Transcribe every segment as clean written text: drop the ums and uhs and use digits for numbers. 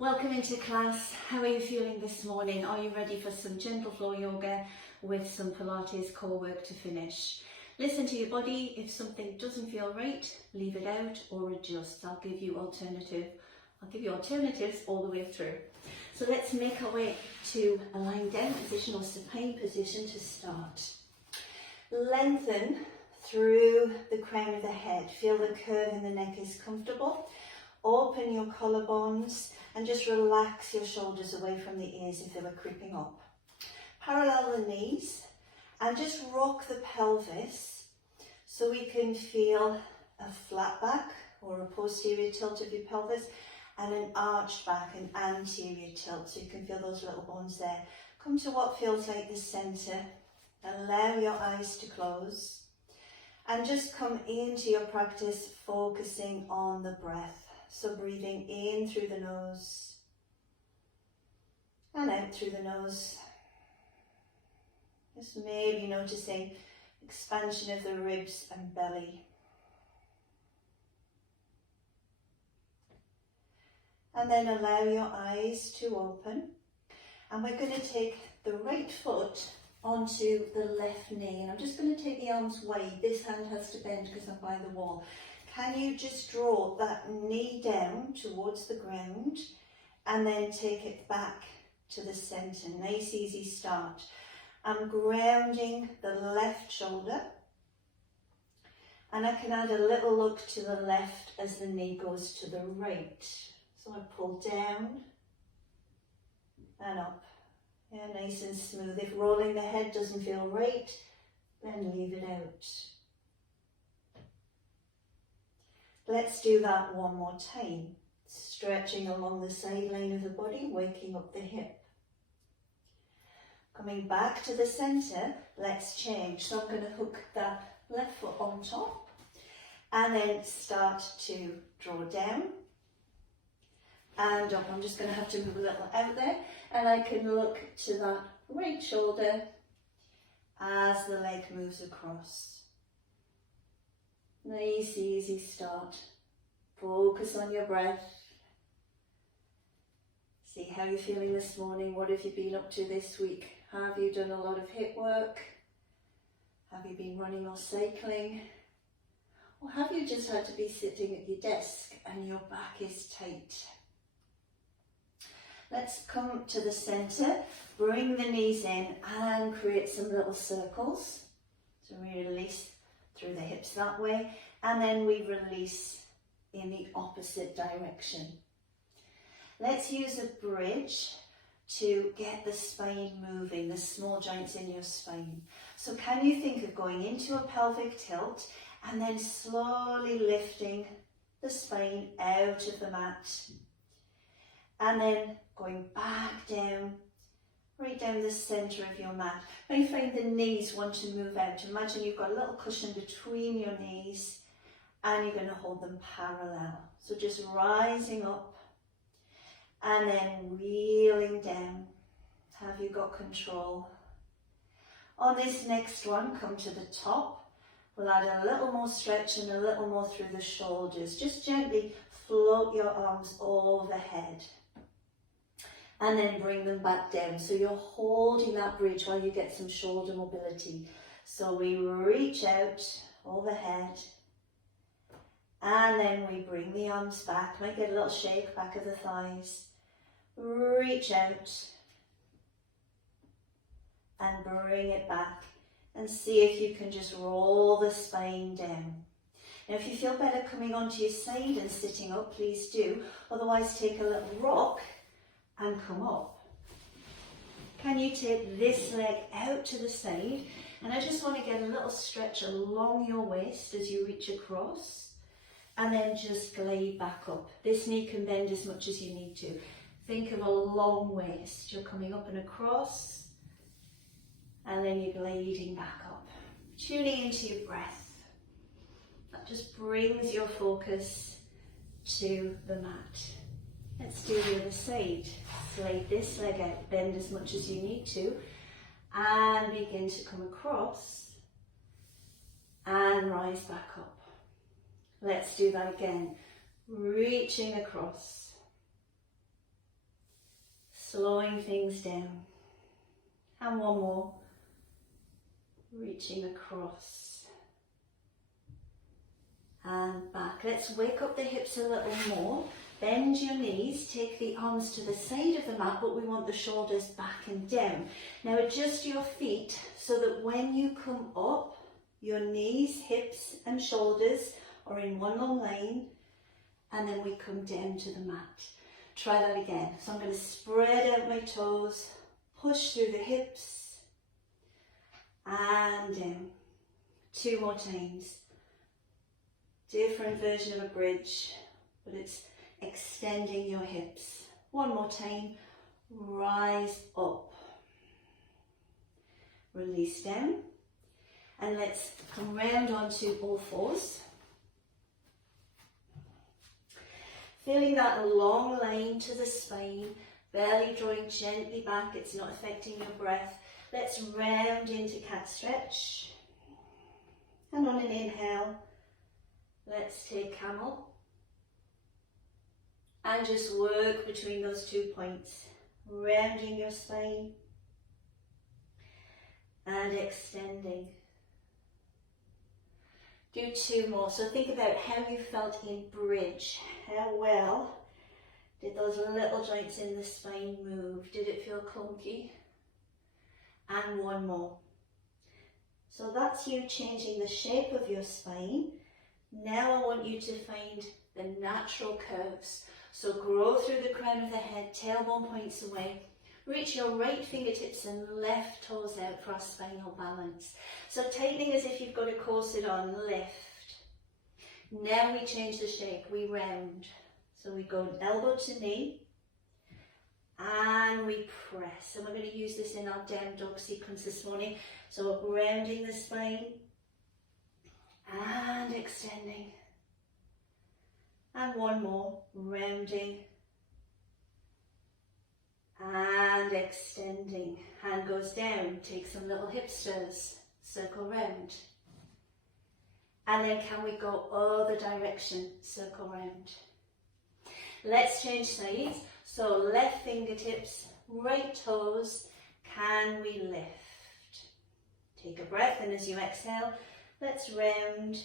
Welcome into class. How are you feeling this morning? Are you ready for some gentle floor yoga with some Pilates core work to finish? Listen to your body. If something doesn't feel right, leave it out or adjust. I'll give you alternatives all the way through. So let's make our way to a lying down position or supine position to start. Lengthen through the crown of the head. Feel the curve in the neck is comfortable. Open your collarbones and just relax your shoulders away from the ears if they were creeping up. Parallel the knees and just rock the pelvis so we can feel a flat back or a posterior tilt of your pelvis and an arched back, an anterior tilt, so you can feel those little bones there. Come to what feels like the center. Allow your eyes to close and just come into your practice focusing on the breath. So breathing in through the nose and out through the nose. Just maybe noticing expansion of the ribs and belly. And then allow your eyes to open. And we're going to take the right foot onto the left knee. And I'm just going to take the arms wide. This hand has to bend because I'm by the wall. Can you just draw that knee down towards the ground and then take it back to the center? Nice, easy start. I'm grounding the left shoulder and I can add a little look to the left as the knee goes to the right. So I pull down and up. Yeah, nice and smooth. If rolling the head doesn't feel right, then leave it out. Let's do that one more time. Stretching along the sideline of the body, waking up the hip. Coming back to the center, let's change. So I'm going to hook that left foot on top and then start to draw down and up. I'm just going to have to move a little out there and I can look to that right shoulder as the leg moves across. Nice, easy start. Focus on your breath. See how you're feeling this morning. What have you been up to this week? Have you done a lot of hip work? Have you been running or cycling? Or have you just had to be sitting at your desk and your back is tight? Let's come to the center. Bring the knees in and create some little circles. So release through the hips that way, and then we release in the opposite direction. Let's use a bridge to get the spine moving, the small joints in your spine. So can you think of going into a pelvic tilt and then slowly lifting the spine out of the mat and then going back down, right down the center of your mat. Now you find the knees want to move out. Imagine you've got a little cushion between your knees and you're going to hold them parallel. So just rising up and then wheeling down. Have you got control? On this next one, come to the top. We'll add a little more stretch and a little more through the shoulders. Just gently float your arms overhead. And then bring them back down. So you're holding that bridge while you get some shoulder mobility. So we reach out overhead. And then we bring the arms back. Might get a little shake, back of the thighs. Reach out. And bring it back. And see if you can just roll the spine down. Now if you feel better coming onto your side and sitting up, please do. Otherwise take a little rock and come up. Can you take this leg out to the side? And I just want to get a little stretch along your waist as you reach across and then just glide back up. This knee can bend as much as you need to. Think of a long waist. You're coming up and across and then you're gliding back up. Tuning into your breath. That just brings your focus to the mat. Let's do the other side. Slide this leg out, bend as much as you need to, and begin to come across and rise back up. Let's do that again. Reaching across slowing things down. And one more, reaching across and back. Let's wake up the hips a little more. Bend your knees, take the arms to the side of the mat, but we want the shoulders back and down. Now adjust your feet so that when you come up, your knees, hips and shoulders are in one long line, and then we come down to the mat. Try that again. So I'm going to spread out my toes, push through the hips, and down. 2 more times. Different version of a bridge, but it's extending your hips. 1 more time. Rise up. Release down. And let's come round onto all fours. Feeling that long line to the spine, belly drawing gently back, it's not affecting your breath. Let's round into cat stretch. And on an inhale, let's take camel. And just work between those 2 points, rounding your spine and extending. Do 2 more. So think about how you felt in bridge. How well did those little joints in the spine move? Did it feel clunky? And 1 more. So that's you changing the shape of your spine. Now I want you to find the natural curves. So grow through the crown of the head, tailbone points away. Reach your right fingertips and left toes out for our spinal balance. So tightening as if you've got a corset on, lift. Now we change the shape, we round. So we go elbow to knee and we press. And we're going to use this in our down dog sequence this morning. So rounding the spine and extending. And 1 more, rounding and extending. Hand goes down, take some little hip stirs, circle round. And then can we go other direction, circle round. Let's change sides. So left fingertips, right toes, can we lift? Take a breath, and as you exhale, let's round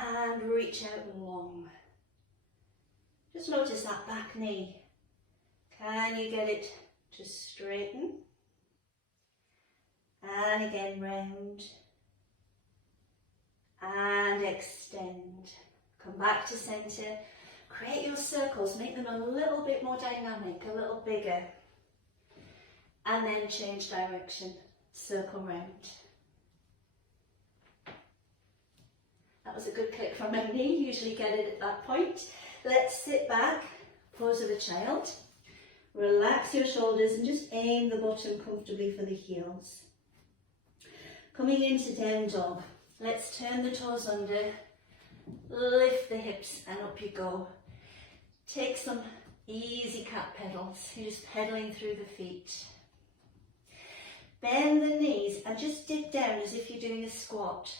and reach out long. Just notice that back knee. Can you get it to straighten? And again, round and extend. Come back to center. Create your circles, make them a little bit more dynamic, a little bigger. And then change direction, circle round. That was a good click from my knee, usually get it at that point. Let's sit back, pose of a child. Relax your shoulders and just aim the bottom comfortably for the heels. Coming into down dog, let's turn the toes under, lift the hips and up you go. Take some easy cat pedals, you're just pedaling through the feet. Bend the knees and just dip down as if you're doing a squat.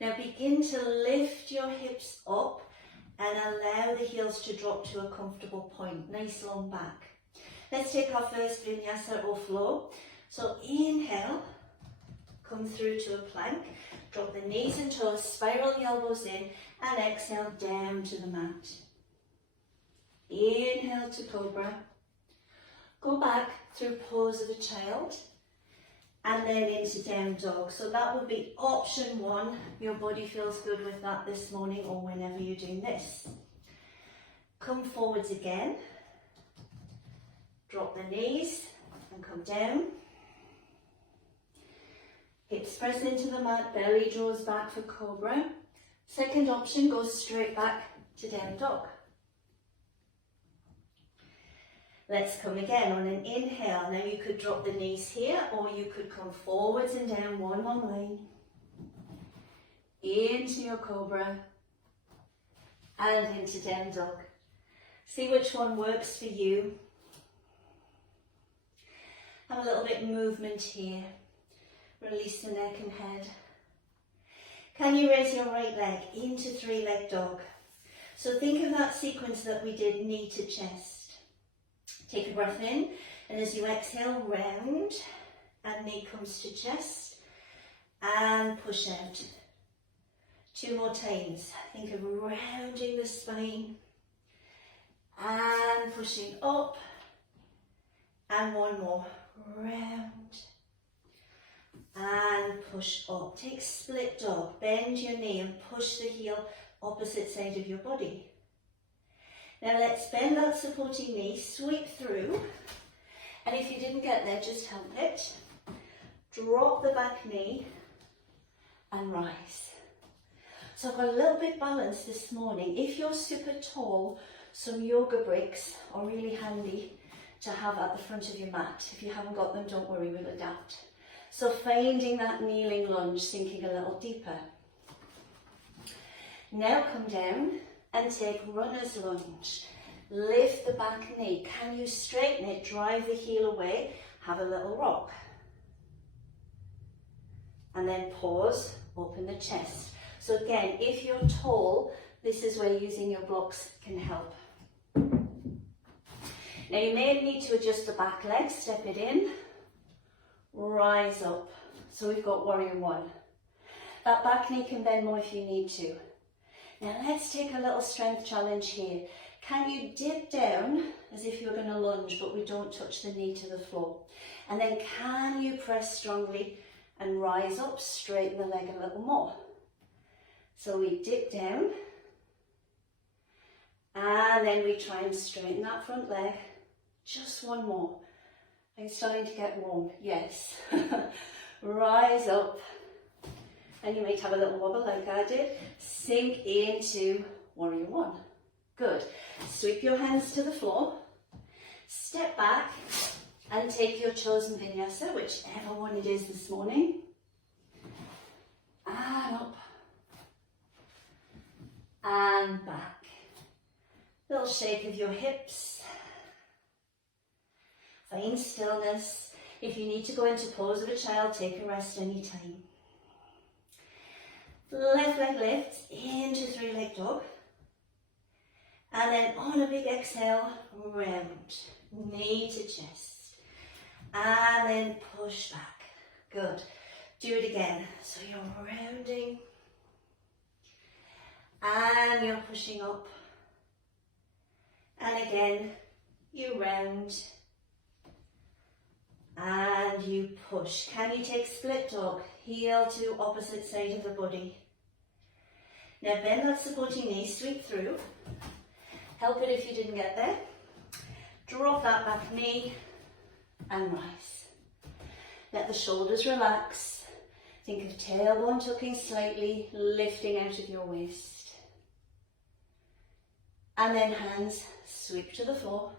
Now begin to lift your hips up and allow the heels to drop to a comfortable point, nice long back. Let's take our first vinyasa or flow. So inhale, come through to a plank, drop the knees and toes, spiral the elbows in, and exhale down to the mat. Inhale to cobra. Go back through pose of a child, and then into down dog. So that would be option 1. Your body feels good with that this morning or whenever you're doing this. Come forwards again. Drop the knees and come down. Hips press into the mat, belly draws back for cobra. Second option goes straight back to down dog. Let's come again on an inhale. Now you could drop the knees here or you could come forwards and down one long line. Into your cobra and into down dog. See which one works for you. Have a little bit of movement here. Release the neck and head. Can you raise your right leg into 3-leg dog? So think of that sequence that we did, knee to chest. Take a breath in, and as you exhale, round, and knee comes to chest, and push out. 2 more times. Think of rounding the spine, and pushing up, and 1 more, round, and push up. Take split dog, bend your knee and push the heel opposite side of your body. Now let's bend that supporting knee, sweep through, and if you didn't get there, just help it. Drop the back knee and rise. So I've got a little bit balanced this morning. If you're super tall, some yoga bricks are really handy to have at the front of your mat. If you haven't got them, don't worry, we'll adapt. So finding that kneeling lunge, sinking a little deeper. Now come down and take runner's lunge. Lift the back knee. Can you straighten it? Drive the heel away. Have a little rock. And then pause, open the chest. So again, if you're tall, this is where using your blocks can help. Now you may need to adjust the back leg, step it in, rise up. So we've got warrior 1. That back knee can bend more if you need to. Now let's take a little strength challenge here. Can you dip down as if you're going to lunge, but we don't touch the knee to the floor? And then can you press strongly and rise up, straighten the leg a little more? So we dip down, and then we try and straighten that front leg. Just 1 more. Are you starting to get warm? Yes. Rise up. And you might have a little wobble like I did. Sink into warrior 1. Good. Sweep your hands to the floor. Step back and take your chosen vinyasa, whichever one it is this morning. And up. And back. Little shake of your hips. Find stillness. If you need to go into pose of a child, take a rest anytime. Left leg lifts into 3-leg dog. And then on a big exhale, round. Knee to chest. And then push back. Good. Do it again. So you're rounding. And you're pushing up. And again, you round. And you push. Can you take split dog? Heel to opposite side of the body. Now bend that supporting knee, sweep through. Help it if you didn't get there. Drop that back knee and rise. Let the shoulders relax. Think of tailbone tucking slightly, lifting out of your waist. And then hands sweep to the floor.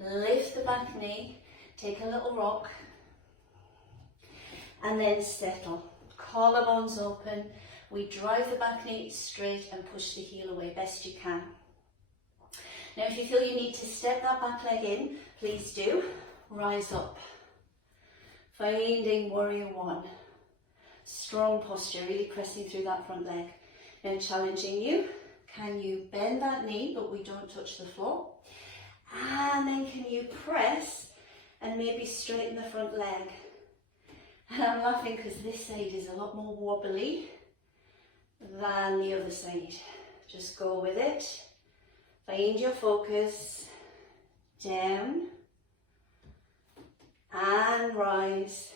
Lift the back knee. Take a little rock. And then settle. Collarbones open. We drive the back knee straight and push the heel away best you can. Now if you feel you need to step that back leg in, please do. Rise up. Finding warrior 1. Strong posture, really pressing through that front leg. Now challenging you. Can you bend that knee, but we don't touch the floor? And then can you press and maybe straighten the front leg? And I'm laughing because this side is a lot more wobbly than the other side. Just go with it. Find your focus. Down. And rise.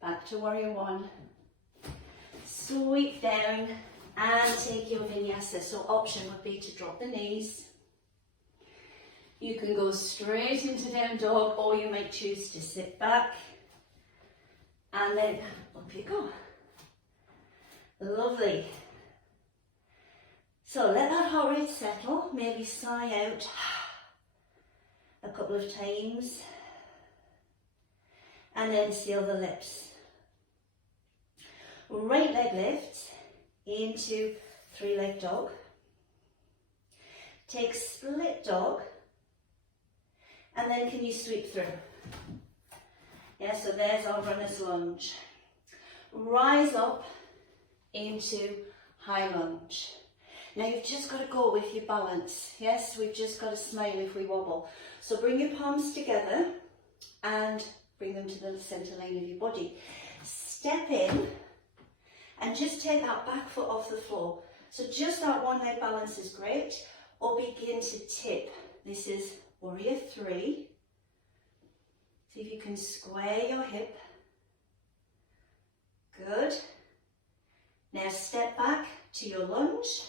Back to warrior 1. Sweep down and take your vinyasa. So option would be to drop the knees. You can go straight into down dog, or you might choose to sit back and then up you go. Lovely. So let that heart rate settle, maybe sigh out a couple of times and then seal the lips. Right leg lift into 3-leg dog. Take split dog. And then can you sweep through? Yeah, so there's our runner's lunge. Rise up into high lunge. Now you've just got to go with your balance. Yes, we've just got to smile if we wobble. So bring your palms together and bring them to the centre line of your body. Step in and just take that back foot off the floor. So just that one leg balance is great. Or begin to tip. This is warrior 3. See if you can square your hip. Good. Now step back to your lunge.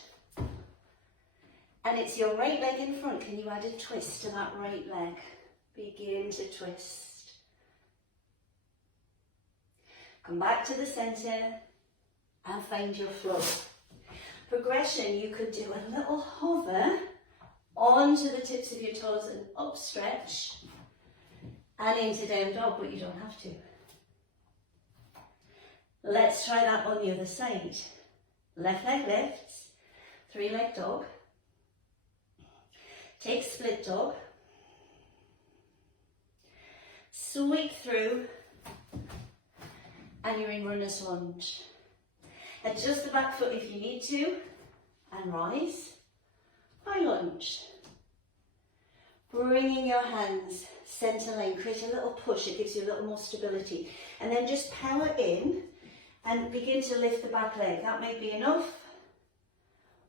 And it's your right leg in front. Can you add a twist to that right leg? Begin to twist. Come back to the centre and find your flow. Progression, you could do a little hover onto the tips of your toes and up stretch and into down dog, but you don't have to. Let's try that on the other side. Left leg lifts, 3-leg dog. Take split dog. Sweep through and you're in runner's lunge. Adjust the back foot if you need to and rise. High lunge. Bringing your hands centre line, create a little push, it gives you a little more stability. And then just power in and begin to lift the back leg. That may be enough.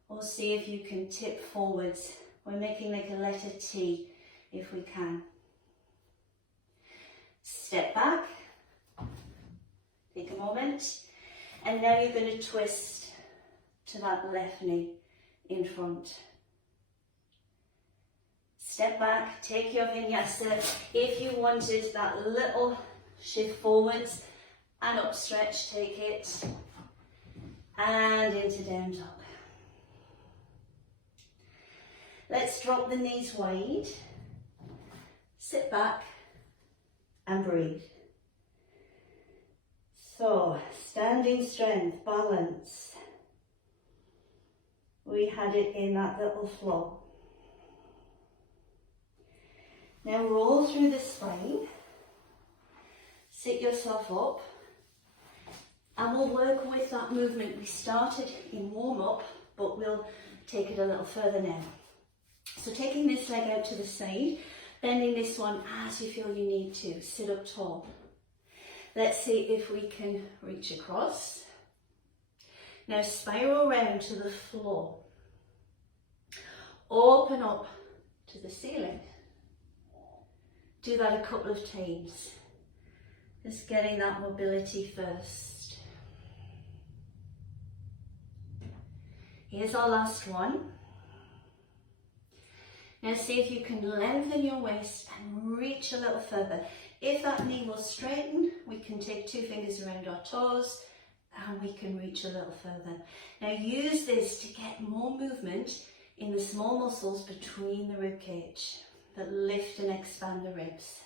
Or see if you can tip forwards. We're making like a letter T if we can. Step back. Take a moment. And now you're going to twist to that left knee in front. Step back, take your vinyasa. If you wanted that little shift forwards and up stretch, take it. And into down dog. Let's drop the knees wide. Sit back and breathe. So, standing strength, balance. We had it in that little flow. Now roll through the spine. Sit yourself up. And we'll work with that movement we started in warm-up, but we'll take it a little further now. So taking this leg out to the side, bending this one as you feel you need to. Sit up tall. Let's see if we can reach across. Now spiral round to the floor. Open up to the ceiling. Do that a couple of times. Just getting that mobility first. Here's our last one. Now see if you can lengthen your waist and reach a little further. If that knee will straighten, we can take 2 fingers around our toes and we can reach a little further. Now use this to get more movement in the small muscles between the rib cage that lift and expand the ribs.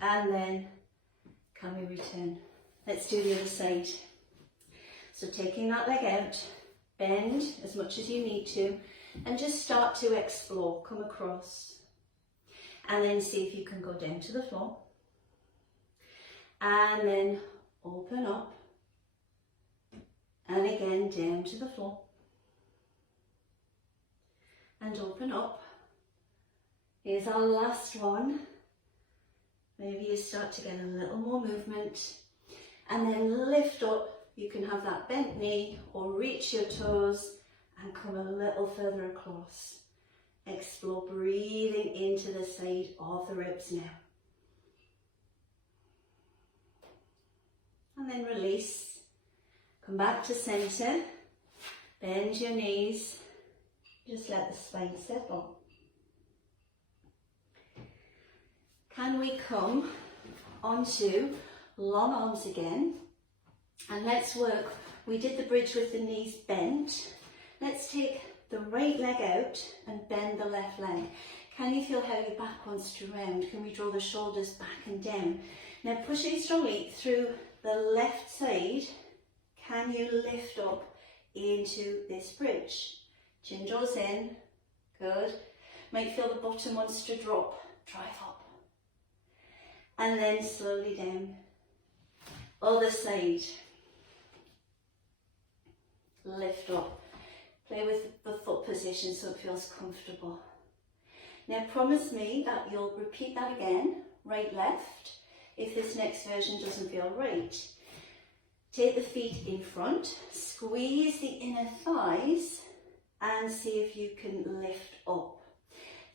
And then can we return? Let's do the other side. So taking that leg out, bend as much as you need to, and just start to explore, come across. And then see if you can go down to the floor. And then open up. And again down to the floor. And open up. Here's our last one. Maybe you start to get a little more movement. And then lift up. You can have that bent knee or reach your toes and come a little further across. Explore breathing into the side of the ribs now. And then release. Come back to centre. Bend your knees. Just let the spine settle. Can we come onto long arms again? And let's work. We did the bridge with the knees bent. Let's take the right leg out and bend the left leg. Can you feel how your back wants to round? Can we draw the shoulders back and down? Now pushing strongly through the left side, can you lift up into this bridge? Chin draws in, good. Might feel the bottom wants to drop, drive up. And then slowly down. Other side. lift up. Play with the foot position so it feels comfortable. Now promise me that you'll repeat that again, right, left, if this next version doesn't feel right. Take the feet in front, squeeze the inner thighs and see if you can lift up.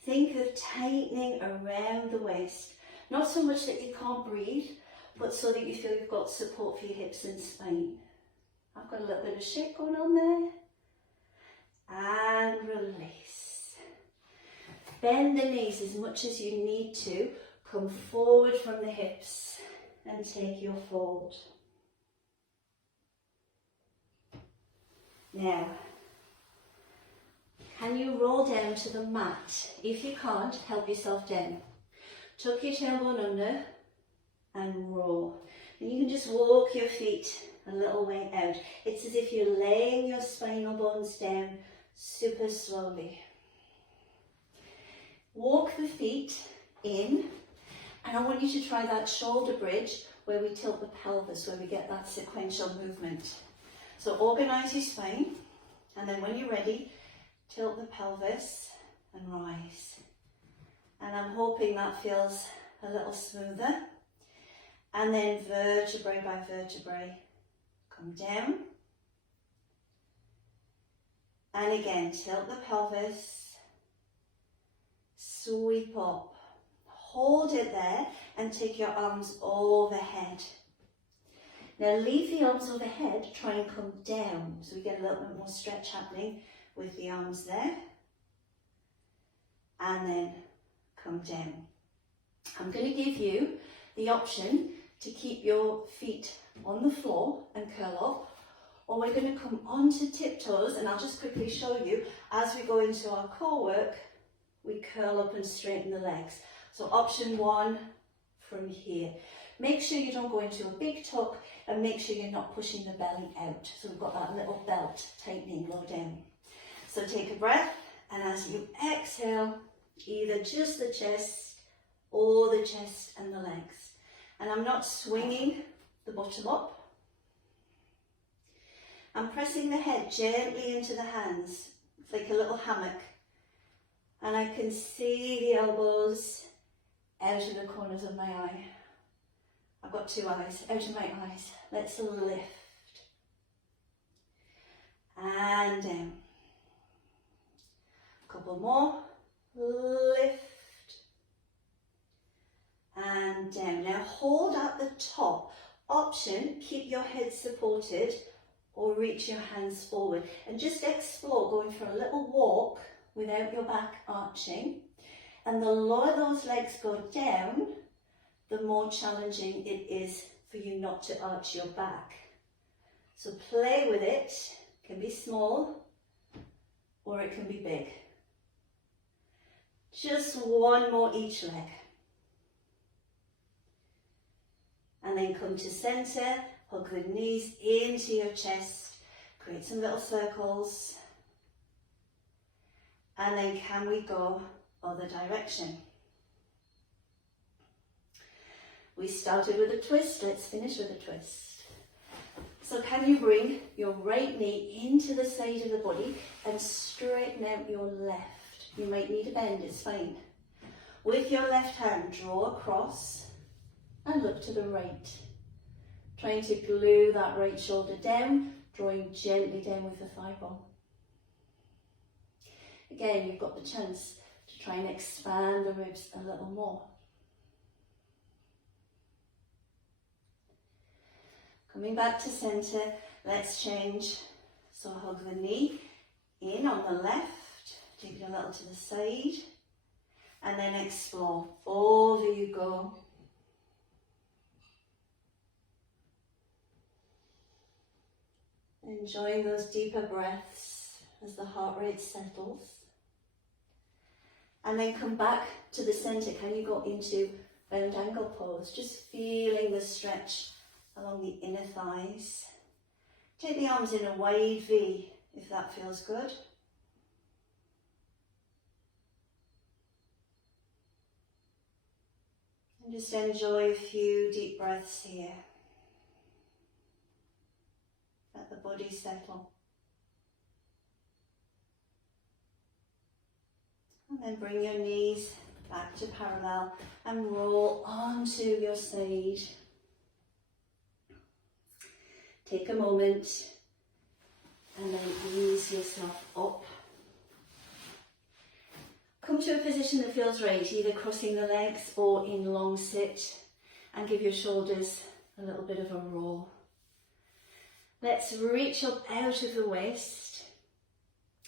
Think of tightening around the waist, not so much that you can't breathe, but so that you feel you've got support for your hips and spine. I've got a little bit of shake going on there. And release. Bend the knees as much as you need to. Come forward from the hips and take your fold. Now, can you roll down to the mat? If you can't, help yourself down. Tuck your tailbone under and roll. And you can just walk your feet a little way out. It's as if you're laying your spinal bones down super slowly. Walk the feet in, and I want you to try that shoulder bridge where we tilt the pelvis, where we get that sequential movement. So organise your spine, and then when you're ready, tilt the pelvis and rise. And I'm hoping that feels a little smoother. And then vertebrae by vertebrae, come down. And again, tilt the pelvis, sweep up. Hold it there and take your arms overhead. Now leave the arms overhead, try and come down. So we get a little bit more stretch happening with the arms there. And then come down. I'm going to give you the option to keep your feet on the floor and curl up, or we're going to come onto tiptoes, and I'll just quickly show you as we go into our core work, we curl up and straighten the legs. So option one from here. Make sure you don't go into a big tuck, and make sure you're not pushing the belly out. So we've got that little belt tightening low down. So take a breath, and as you exhale, either just the chest or the chest and the legs. And I'm not swinging the bottom up. I'm pressing the head gently into the hands. It's like a little hammock. And I can see the elbows out of the corners of my eye. I've got two eyes, out of my eyes. Let's lift. And down. A couple more. Lift. And down. Now hold at the top. Option, keep your head supported or reach your hands forward. And just explore going for a little walk without your back arching. And the lower those legs go down, the more challenging it is for you not to arch your back. So play with it. It can be small or it can be big. Just one more each leg. And then come to center, hug the knees into your chest, create some little circles. And then can we go other direction? We started with a twist, let's finish with a twist. So can you bring your right knee into the side of the body and straighten out your left? You might need a bend, it's fine. With your left hand, draw across and look to the right. Trying to glue that right shoulder down, drawing gently down with the thigh bone. Again, you've got the chance to try and expand the ribs a little more. Coming back to center, let's change. So hug the knee in on the left, take it a little to the side, and then explore. Over you go. Enjoying those deeper breaths as the heart rate settles. And then come back to the center. Can you go into round angle pose? Just feeling the stretch along the inner thighs. Take the arms in a wide V if that feels good. And just enjoy a few deep breaths here. Let the body settle. And then bring your knees back to parallel and roll onto your side. Take a moment and then ease yourself up. Come to a position that feels right, either crossing the legs or in long sit, and give your shoulders a little bit of a roll. Let's reach up out of the waist,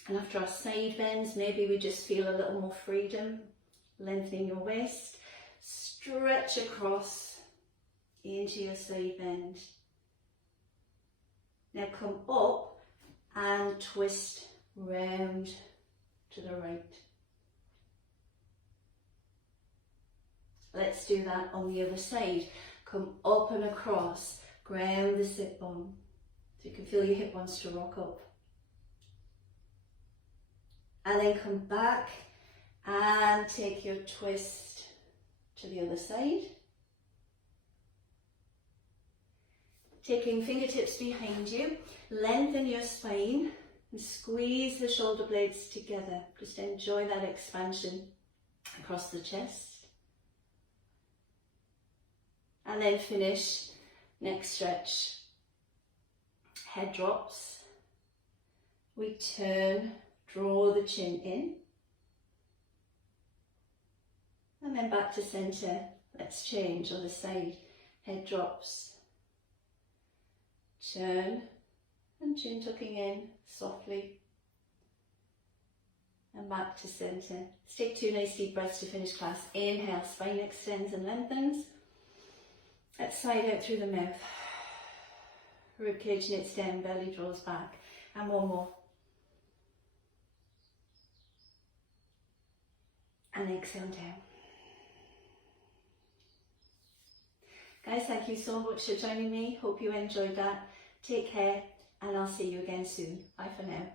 and after our side bends, maybe we just feel a little more freedom, lengthening your waist. Stretch across into your side bend. Now come up and twist round to the right. Let's do that on the other side. Come up and across, ground the sit bone. So you can feel your hip wants to rock up. And then come back and take your twist to the other side. Taking fingertips behind you, lengthen your spine and squeeze the shoulder blades together. Just enjoy that expansion across the chest. And then finish, next stretch, head drops. We turn, draw the chin in. And then back to centre. Let's change other side. Head drops. Turn and chin tucking in softly. And back to centre. Let's take 2 nice deep breaths to finish class. Inhale, spine extends and lengthens. Let's side out through the mouth. Ribcage knits down, belly draws back. And one more. And exhale down. Guys, thank you so much for joining me. Hope you enjoyed that. Take care, and I'll see you again soon. Bye for now.